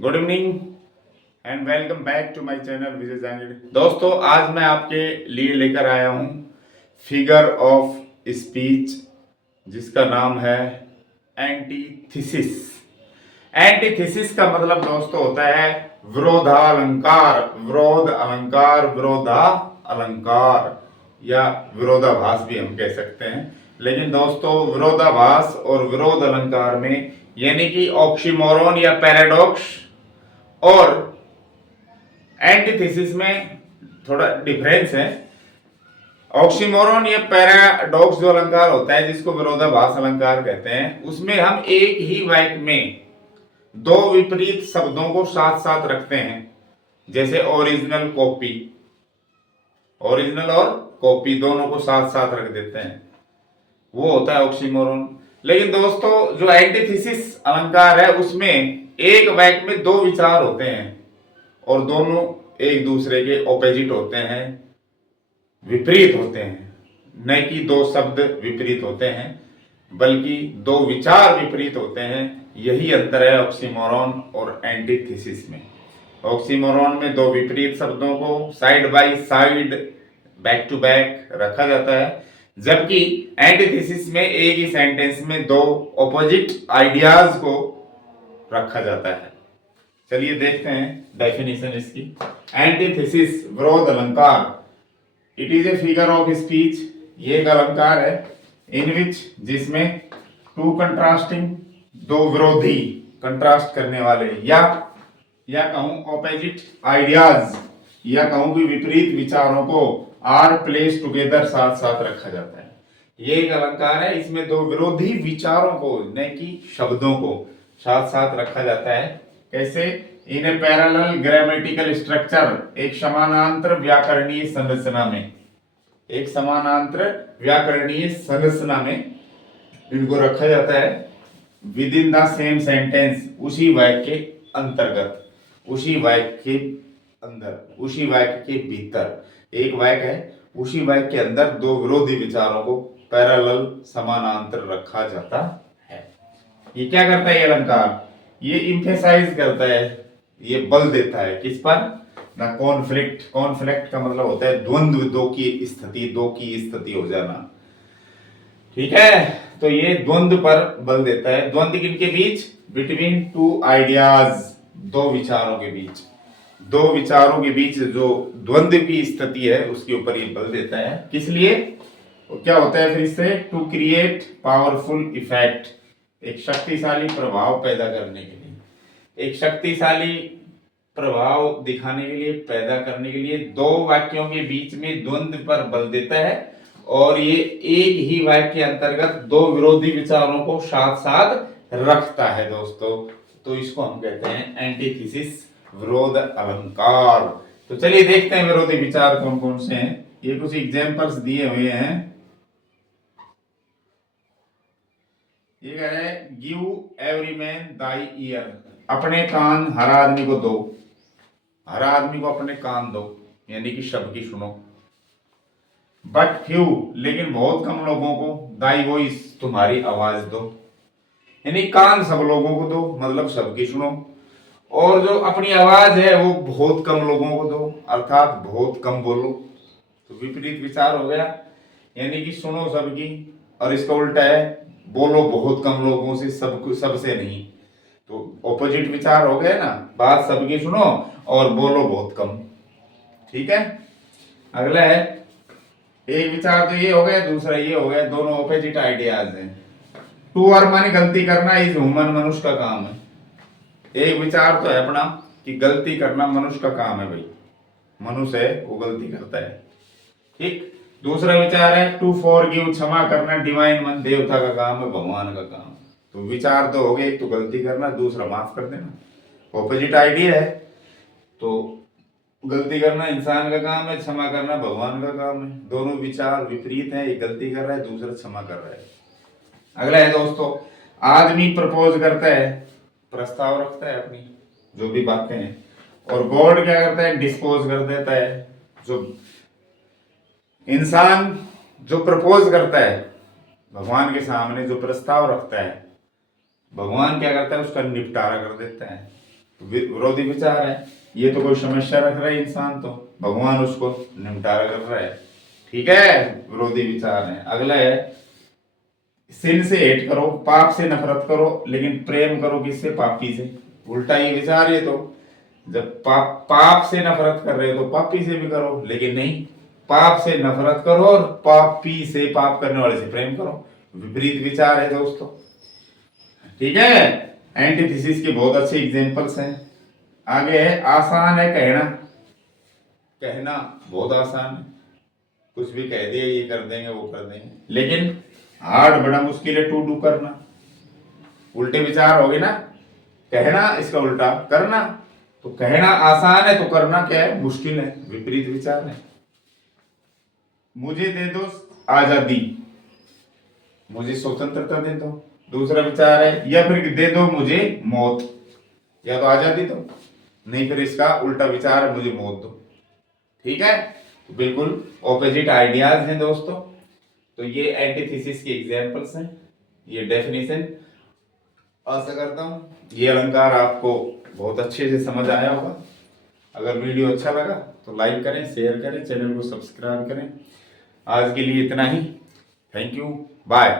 Good evening and welcome back to my channel Vijay Jangad. दोस्तों, आज मैं आपके लिए लेकर आया हूं फिगर ऑफ स्पीच जिसका नाम है एंटीथेसिस। एंटीथेसिस का मतलब दोस्तों होता है विरोधालंकार, विरोध अलंकार, विरोधा अलंकार या विरोधाभास भी हम कह सकते हैं। लेकिन दोस्तों, विरोधाभास और विरोध अलंकार में यानी कि ऑक्सीमोरॉन या पैराडॉक्स और एंटीथेसिस में थोड़ा डिफरेंस है। ऑक्सीमोरॉन या पैराडॉक्स जो अलंकार होता है जिसको विरोधाभास अलंकार कहते हैं, उसमें हम एक ही वाक्य में दो विपरीत शब्दों को साथ साथ रखते हैं, जैसे ओरिजिनल कॉपी। ओरिजिनल और कॉपी दोनों को साथ साथ रख देते हैं, वो होता है ऑक्सीमोरॉन। लेकिन दोस्तों, जो एंटीथेसिस अलंकार है उसमें एक वाक्य में दो विचार होते हैं और दोनों एक दूसरे के ऑपोजिट होते हैं, विपरीत होते हैं। न कि दो शब्द विपरीत होते हैं बल्कि दो विचार विपरीत होते हैं। यही अंतर है ऑक्सीमोरॉन और एंटीथेसिस में। ऑक्सीमोरॉन में दो विपरीत शब्दों को side by side, back to back रखा जाता है, जबकि एंटीथेसिस में एक ही सेंटेंस में दो ऑपोजिट आइडियाज को रखा जाता है। चलिए देखते हैं डेफिनेशन इसकी। एंटीथेसिस विरोध अलंकार, it is a figure of speech, ये एक अलंकार है इन विच जिसमें टू कंट्रास्टिंग, दो विरोधी कंट्रास्ट करने वाले या कहूं ऑपोजिट आइडियाज या कहूं कि विपरीत विचारों को आर प्लेस टुगेदर साथ साथ रखा जाता है। ये एक अलंकार है, इसमें दो विरोधी विचारों को न कि शब्दों को साथ साथ रखा जाता है। कैसे? इन ए पैरेलल ग्रामेटिकल स्ट्रक्चर, एक समानांतर व्याकरणीय संरचना में, एक समानांतर व्याकरणीय संरचना में इनको रखा जाता है। With in the same sentence, उसी वाक्य के अंतर्गत, उसी वाक्य के अंदर, उसी वाक्य के भीतर। एक वाक्य है, उसी वाक्य के अंदर दो विरोधी विचारों को पैरेलल समानांतर रखा जाता है। ये क्या करता है ये अलंकार? ये इंफेसाइज करता है, ये बल देता है किस पर? ना कॉन्फ्लिक्ट। कॉन्फ्लिक्ट का मतलब होता है द्वंद्व, दो की स्थिति, दो की स्थिति हो जाना। ठीक है, तो ये द्वंद्व पर बल देता है। द्वंद्व किनके बीच? बिटवीन टू आइडियाज, दो विचारों के बीच, दो विचारों के बीच जो द्वंद्व की स्थिति है उसके ऊपर ये बल देता है। किस लिए? तो क्या होता है फिर इससे? टू क्रिएट पावरफुल इफेक्ट, एक शक्तिशाली प्रभाव पैदा करने के लिए, एक शक्तिशाली प्रभाव दिखाने के लिए, पैदा करने के लिए दो वाक्यों के बीच में द्वंद्व पर बल देता है और ये एक ही वाक्य के अंतर्गत दो विरोधी विचारों को साथ साथ रखता है दोस्तों। तो इसको हम कहते हैं एंटीथेसिस, विरोध अलंकार। तो चलिए देखते हैं विरोधी विचार कौन कौन से हैं। ये कुछ एग्जांपल्स दिए हुए हैं। ये कह रहे हैं give every man thy year, अपने कान हर आदमी को दो। हर आदमी को अपने कान दो यानी कि सबकी सुनो। बट फ्यू, लेकिन बहुत कम लोगों को दाई वॉइस, तुम्हारी आवाज दो, यानी कान सब लोगों को दो मतलब सबकी सुनो। और जो अपनी आवाज है वो बहुत कम लोगों को दो, अर्थात बहुत कम बोलो। तो विपरीत विचार हो गया, यानी कि सुनो सबकी, और इसका उल्टा है बोलो बहुत कम लोगों से, सबसे नहीं। तो ऑपोजिट विचार हो गए ना, बात सबकी सुनो और बोलो बहुत कम। ठीक है, अगला है, एक विचार तो ये हो गया, दूसरा ये हो गया, दोनों ऑपोजिट आइडियाज हैं। टू और माने गलती करना इज ह्यूमन, मनुष्य का काम है। एक विचार तो है अपना कि गलती करना मनुष्य का काम है, भाई मनुष्य है वो गलती करता है। ठीक। दूसरा विचार है टू फॉरगिव, क्षमा करना डिवाइन मन, देवता का काम है, भगवान का काम। तो विचार तो हो गए, एक तो गलती करना, दूसरा माफ कर देना, ऑपोजिट आइडिया है। तो गलती करना इंसान का काम है, क्षमा करना भगवान का काम है। दोनों विचार विपरीत हैं, एक गलती कर रहा है, दूसरा क्षमा कर रहा है। अगला है दोस्तों, आदमी प्रपोज करता है, प्रस्ताव रखता है अपनी जो भी बातें हैं, और गॉड क्या करता है? डिस्पोज कर देता है। जो इंसान जो प्रपोज करता है भगवान के सामने, जो प्रस्ताव रखता है, भगवान क्या करता है? उसका निपटारा कर देता है। विरोधी विचार है। ये तो कोई समस्या रख रहा है इंसान, तो भगवान उसको निपटारा कर रहा है। ठीक है, विरोधी विचार है। अगला है सिन से हेट करो, पाप से नफरत करो, लेकिन प्रेम करो किससे? पापी से। उल्टा ही विचार है। तो जब पाप से नफरत कर रहे हो तो पापी से भी करो, लेकिन नहीं, पाप से नफरत करो और पापी से, पाप करने वाले से प्रेम करो। विपरीत विचार है दोस्तों। ठीक है, एंटीथेसिस के बहुत अच्छे एग्जांपल्स हैं। आगे है आसान है कहना। कहना बहुत आसान है, कुछ भी कह दिए, ये कर देंगे वो कर देंगे, लेकिन हार्ड बड़ा मुश्किल है टू डू करना। उल्टे विचार हो गए ना, कहना इसका उल्टा करना। तो कहना आसान है तो करना क्या है? मुश्किल है, विपरीत विचार है। मुझे दे दो आजादी, मुझे स्वतंत्रता दे दो, दूसरा विचार है। या फिर दे दो मुझे मौत, या तो आजादी दो, नहीं फिर इसका उल्टा विचार है मुझे मौत दो। ठीक है, तो बिल्कुल ऑपोजिट आइडियाज हैं दोस्तों। तो ये एंटीथेसिस के एग्जांपल्स हैं, ये डेफिनेशन। आशा करता हूँ ये अलंकार आपको बहुत अच्छे से समझ आया होगा। अगर वीडियो अच्छा लगा तो लाइक करें, शेयर करें, चैनल को सब्सक्राइब करें। आज के लिए इतना ही। Thank you, bye.